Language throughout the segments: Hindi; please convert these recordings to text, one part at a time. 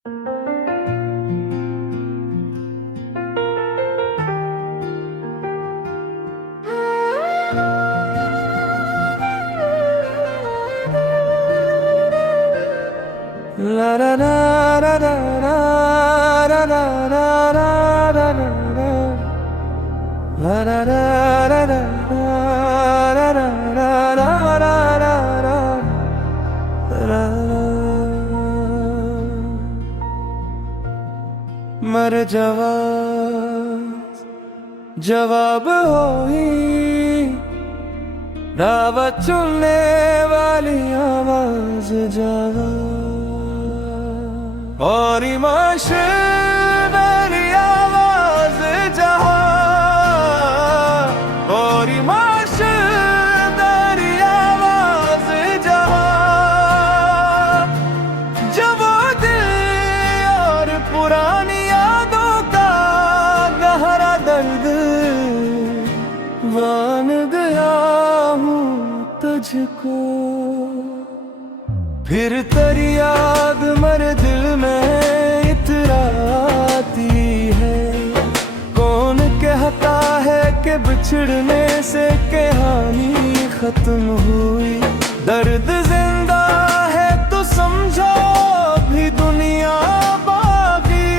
La la la la la la la la la la la la la la la मर जवाब हो ही दावत चुनने वाली आवाज जावा और माशरी आवाज जहां और माशरी आवाज जहां जब वो दिल और पुरानी यादों का गहरा दर्द मान गया हूँ तुझको फिर तेरी याद मेरे दिल में इतराती है। कौन कहता है कि बिछड़ने से कहानी खत्म हुई। दर्द जिंदा है तो समझो भी दुनिया बाकी।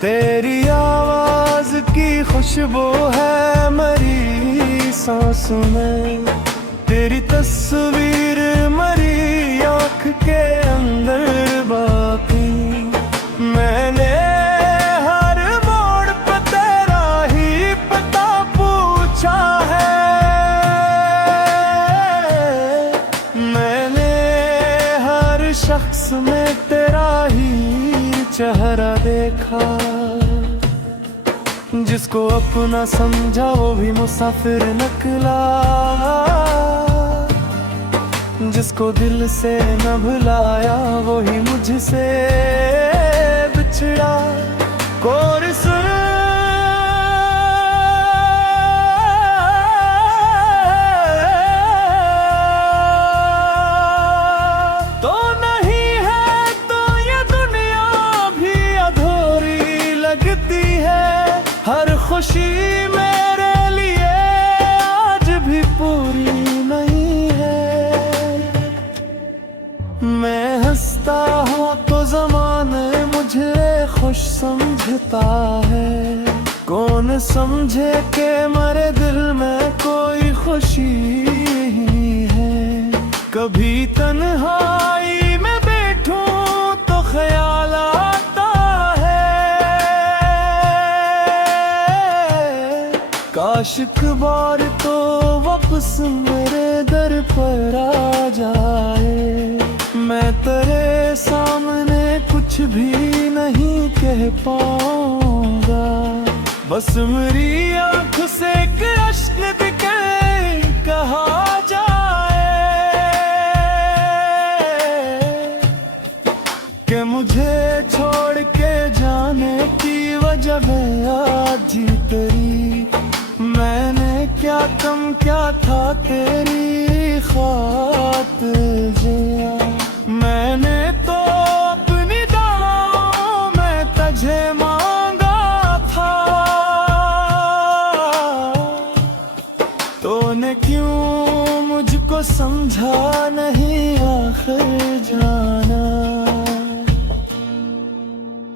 तेरी आवाज की खुशबू है मेरी सांसों में। तेरी तस्वीर मरी आँख के अंदर बाकी। मैंने हर मोड़ पे तेरा ही पता पूछा है। मैंने हर शख्स में तेरा ही चेहरा देखा। जिसको अपना समझा वो भी मुसाफिर निकला। जिसको दिल से न भुलाया वो ही मुझसे बिछड़ा। कोर सुन तो नहीं है तो ये दुनिया भी अधूरी लगती है। हर खुशी मेरे लिए आज भी पूरी नहीं है। मैं हंसता हूँ तो ज़माने मुझे खुश समझता है। कौन समझे कि मेरे दिल में कोई खुशी है। कभी तन्हाई में बैठूं तो ख्याल आता है। काश एक बार तो वापस मेरे दर पर आ जाए। मैं तेरे सामने कुछ भी नहीं कह पाऊंगा। बस मेरी आँख से एक अश्क दिखे कहा जाए कि मुझे छोड़ के जाने की वजह है आज तेरी। मैंने क्या कम क्या था तेरी खातिर जिया। मैंने तो अपनी दुआओं में तुझे मांगा था। तूने क्यों मुझको समझा नहीं आखिर जाना।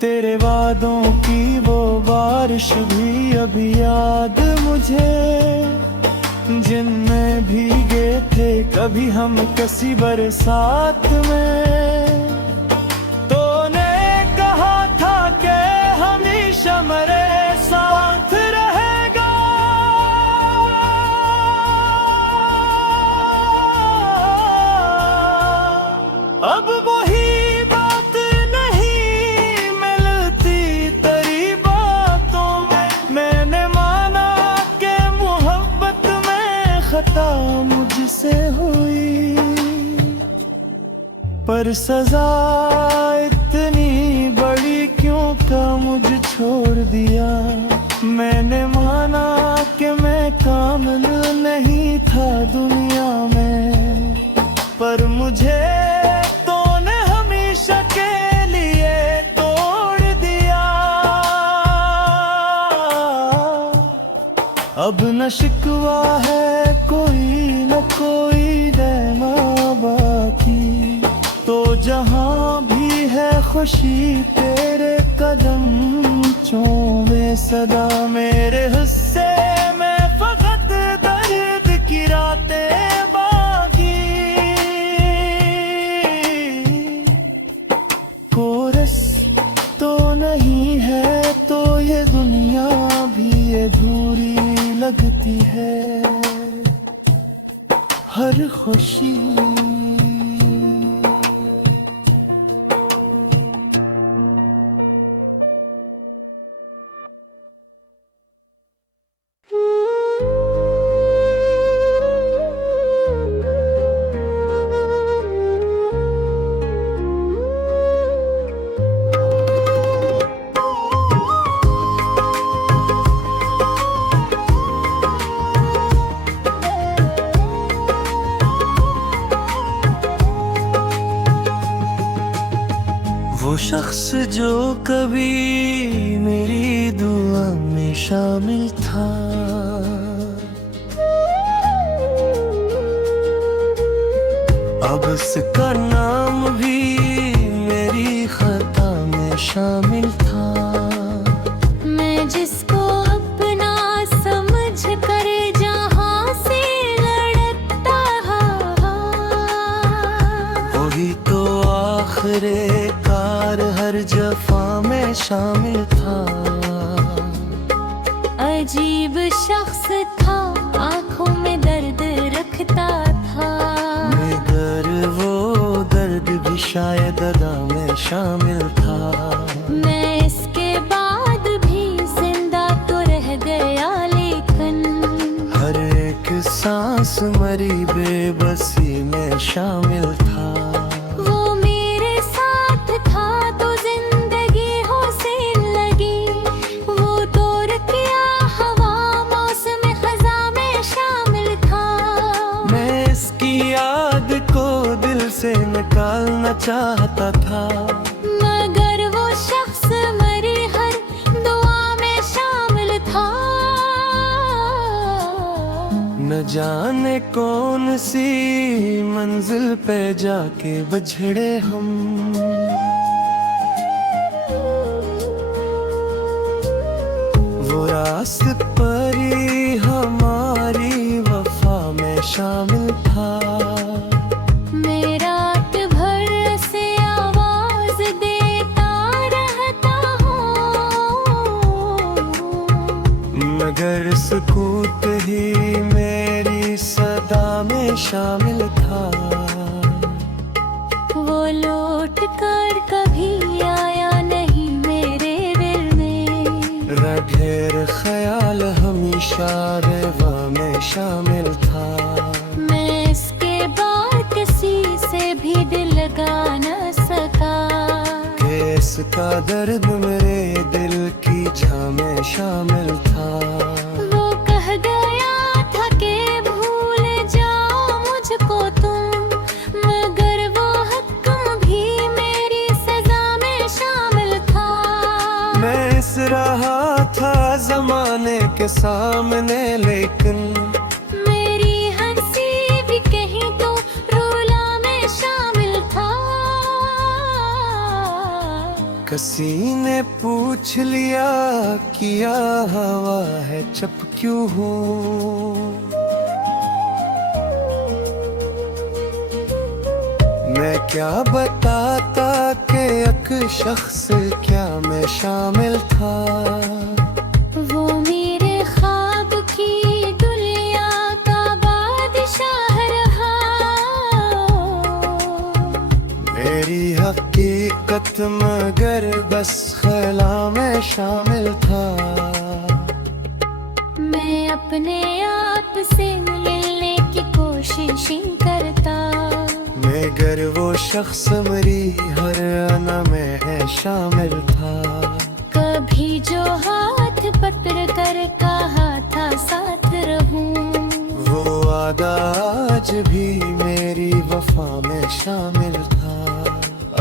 तेरे वादों की वो बारिश भी अभी याद मुझे। जिनमें भीगे थे कभी हम किसी बरसात में। तूने कहा था कि हमेशा मेरे साथ रहेगा। अब वही बात नहीं मिलती तेरी बातों में। मैंने माना कि मोहब्बत में खता मुझसे हुई। पर सजा इतनी बड़ी क्यों का मुझे छोड़ दिया। मैंने माना कि मैं कामिल नहीं था दुनिया में। पर मुझे अब न शिकवा है कोई न कोई रहना बाकी, तो जहाँ भी है खुशी तेरे कदम चूमे सदा। मेरे हिस्से में फकत दर्द की रातें बाकी, कोरस तो नहीं है तो ये दुनिया भी अधूरी लगती है हर खुशी। वो शख्स जो कभी मेरी दुआ में शामिल था, अब उसका नाम भी मेरी खता में शामिल था। मैं जिसको अपना समझ कर जहाँ से लड़ता वही तो आखिरे हर जफा में शामिल था। अजीब शख्स था, आंखों में दर्द रखता था, मगर वो दर्द भी शायद अदा में शामिल था। मैं इसके बाद भी जिंदा तो रह गया, लेकिन हर एक सांस मरी बेबसी में शामिल था। से निकालना चाहता था, मगर वो शख्स मेरी हर दुआ में शामिल था। न जाने कौन सी मंजिल पे जाके बिछड़े हम, वो रास्ते पर ही हमारी वफा में शामिल था। मगर सुकूत ही मेरी सदा में शामिल था। वो लौट कर कभी आया नहीं मेरे दिल में, रघेर ख्याल हमेशा रेवा में शामिल था। मैं इसके बाद किसी से भी दिल लगा न सका, इसका दर्द मेरे दिल की झां में शामिल था। वो कह गया था कि भूल जाओ मुझको तुम, मगर वो हुक्म भी मेरी सजा में शामिल था। मैं इस रहा था जमाने के सामने, लेकिन मेरी हंसी भी कहीं तो रोला में शामिल था। किसी ने पूछ लिया किया हवा है चुप क्यों हूँ, मैं क्या बताता कि एक शख्स क्या मैं शामिल था। वो मेरे ख्वाब की दुनिया का बादशाह रहा, मेरी हकीकत मगर बस ख्याला में शामिल था। मैं अपने आप से मिलने की कोशिश करता, मगर वो शख्स मेरी हर अना में है शामिल था। कभी जो हाथ पकड़ कर कहा था साथ रहूं, वो वादा आज भी मेरी वफा में शामिल था।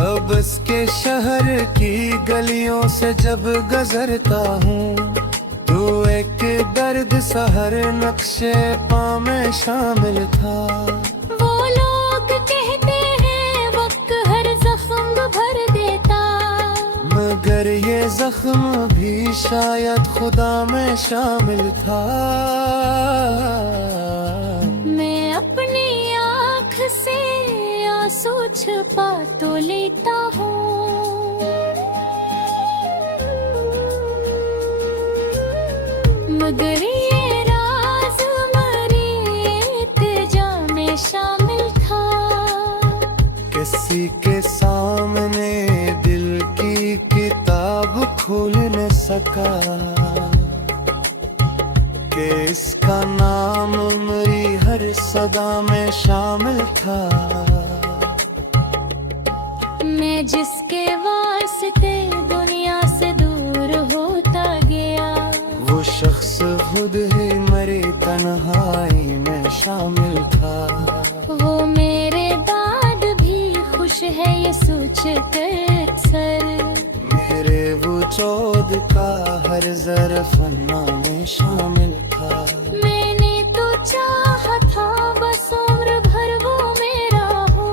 अब इसके शहर की गलियों से जब गुजरता हूँ, तू जो एक दर्द सा हर नक्शे पाँव में शामिल था। वो लोग कहते हैं वक्त हर जख्म भर देता, मगर ये जख्म भी शायद खुदा में शामिल था। मैं अपनी आँख से आंसू छुपा तो लेता हूँ, मगर ये राज हमारी इल्तिजा में शामिल था। किसी के सामने दिल की किताब खोल न सका कि इसका नाम मेरी हर सदा में शामिल था। मैं जिसके वास्ते दुनिया से दूर होता गया, वो शख्स खुद ही मेरी तन्हाई में शामिल था। वो मेरे बाद भी खुश है ये सोच कर अक्सर, मेरे वजूद का हर ज़र्फ़ फन्ना में शामिल था। मैंने तो चाहा था बस उम्र भर वो मेरा हो,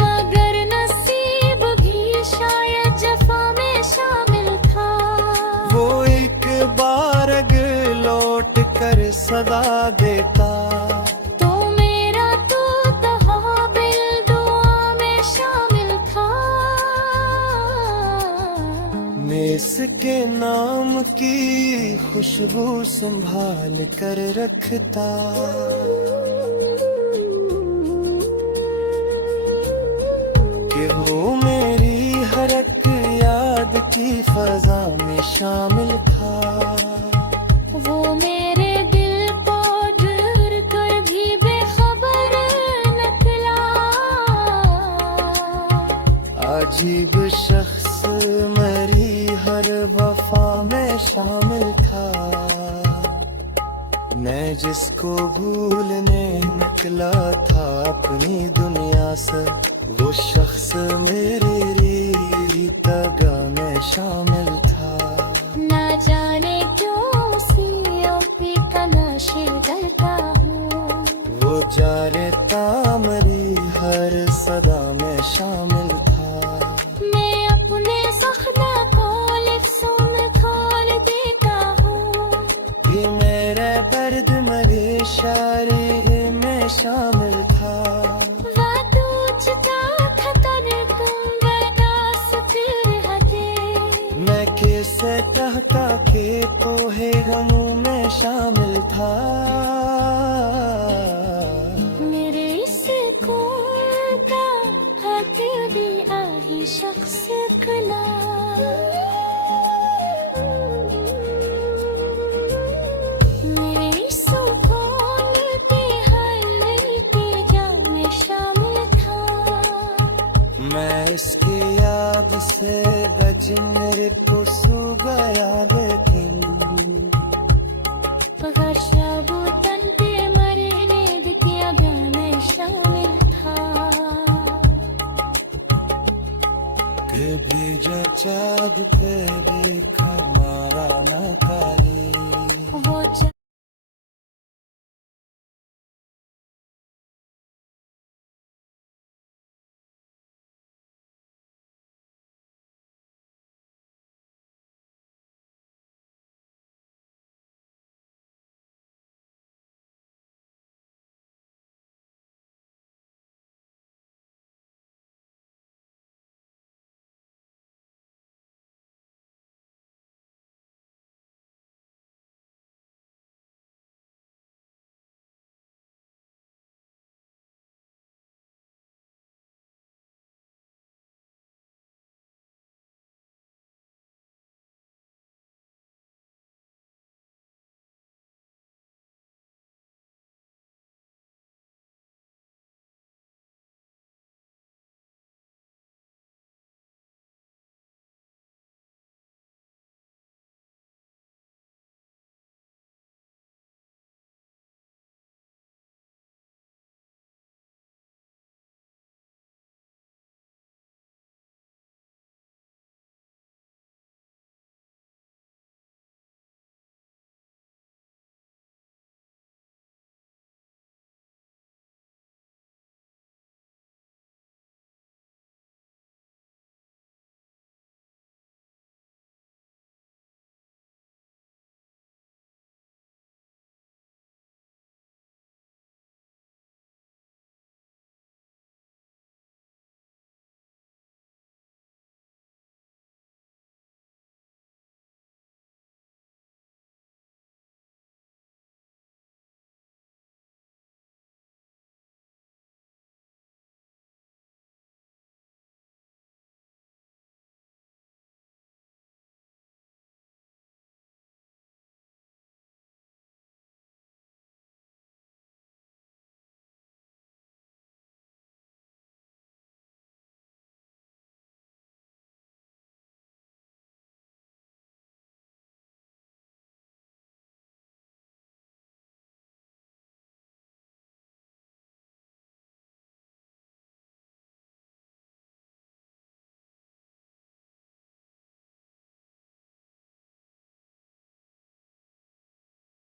मगर नसीब भी शायद जफा में शामिल था। वो एक बार अगर लौट कर सदा देता, तो मेरा तो तहवील दुआ में शामिल था। मैं इसके नाम की खुशबू संभाल कर रखता। कि वो मेरी हर एक याद की फजा में शामिल था। वो मेरे दिल को डर कर भी बेखबर निकला। अजीब शख्स मेरी हर वफा में शामिल था। मैं जिसको भूलने निकला था अपनी दुनिया से, वो शख्स मेरी रीतगा में शामिल था। ना जाने क्यों उसी अपनी तलाशी करता हूँ, वो जारे तामरी हर सदा में शामिल था। मैं अपने सखना को लिफ्सों में खोल देता हूँ। ये मेरे दर्द मेरे शायरी में शामिल था। मैं कैसे कहता कि तो है गमों में शामिल था। मेरे इस कौन का हाथ भी आही शख्स खुला। मेरे इस कौन के हर इल्तिजा में शामिल था। मैं इसकी याद से बजने को सो गया, लेकिन गशाबू तन पे मरने किया गाने शामिल था। कभी जचाग पे भी खमारा न करे।